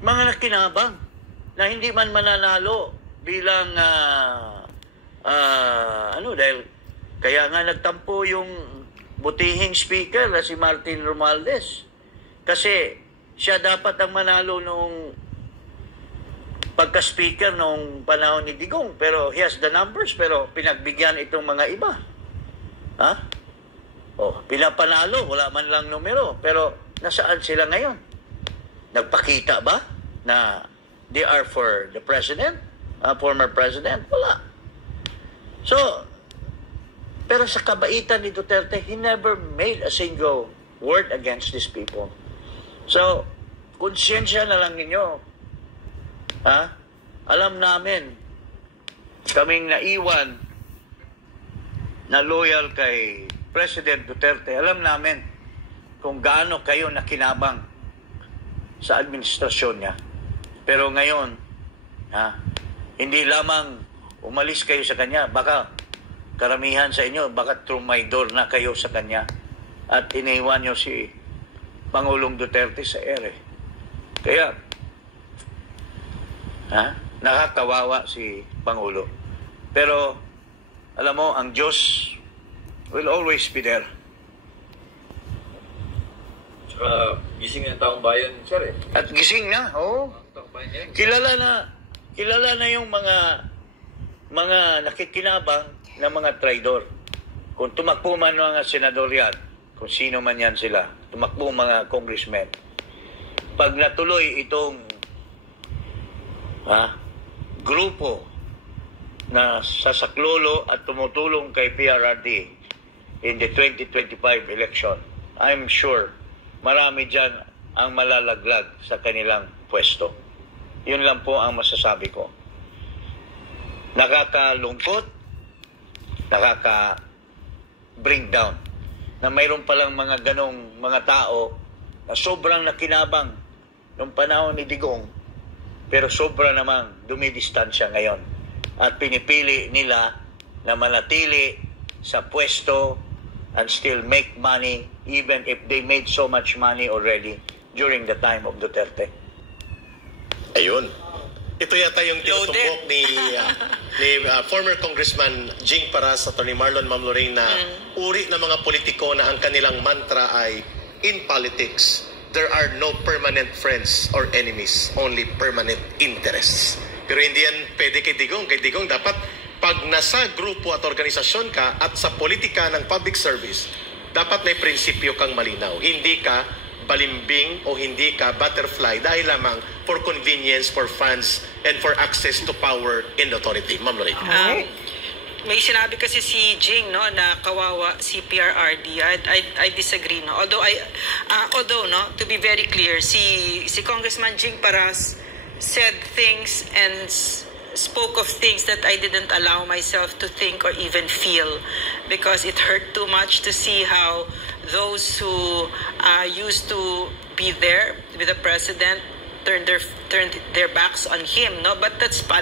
mga nakinabang na hindi man mananalo bilang dahil kaya nga nagtampo yung butihing speaker na si Martin Romualdez. Kasi siya dapat ang manalo nung pagka-speaker nung panahon ni Digong. Pero he has the numbers, pero pinagbigyan itong mga iba. Ha? Pinapanalo, wala man lang numero. Pero nasaan sila ngayon? Nagpakita ba na they are for the president? Former president? Wala. So, pero sa kabaitan ni Duterte, he never made a single word against these people. So, konsyensya na lang ninyo. Alam namin, kaming naiwan na loyal kay President Duterte, alam namin kung gaano kayo nakinabang sa administrasyon niya. Pero ngayon, hindi lamang umalis kayo sa kanya, baka karamihan sa inyo, baka trumaydor na kayo sa kanya at iniwan nyo si Pangulong Duterte sa ere. Kaya, nakakawawa si Pangulo. Pero, alam mo, ang Diyos will always be there. Gising ang taong bayan, sir. At gising na, oo. Kilala na yung mga nakikinabang na mga traidor. Kung tumakbo man mga senador yan, kung sino man yan sila, tumakbo mga congressmen, pag natuloy itong grupo na sasaklolo at tumutulong kay PRRD in the 2025 election, I'm sure marami dyan ang malalaglag sa kanilang pwesto. Yun lang po ang masasabi ko. Nakakalungkot, nakaka-bring down na mayroon palang mga ganong mga tao na sobrang nakinabang noong panahon ni Digong, pero sobra namang dumidistansya ngayon. At pinipili nila na manatili sa pwesto and still make money even if they made so much money already during the time of Duterte. Ayun. Ito yata yung tinutumbok ni former Congressman Jing Paras, Attorney Marlon Mamloring, na uri ng mga politiko na ang kanilang mantra ay, in politics, there are no permanent friends or enemies, only permanent interests. Pero hindi yan pwede kay Digong. Kay Digong dapat pag nasa grupo at organisasyon ka at sa politika ng public service, dapat may prinsipyo kang malinaw. Hindi ka balimbing o hindi ka butterfly dahil lamang for convenience, for funds, and for access to power and authority. Ma'am Lorraine. May sinabi kasi si Jing, no, na kawawa si PRRD. I disagree, no. Although no, to be very clear, si Congressman Jing Paras said things and spoke of things that I didn't allow myself to think or even feel, because it hurt too much to see how those who used to be there with the president turned their backs on him, no. But that's politics.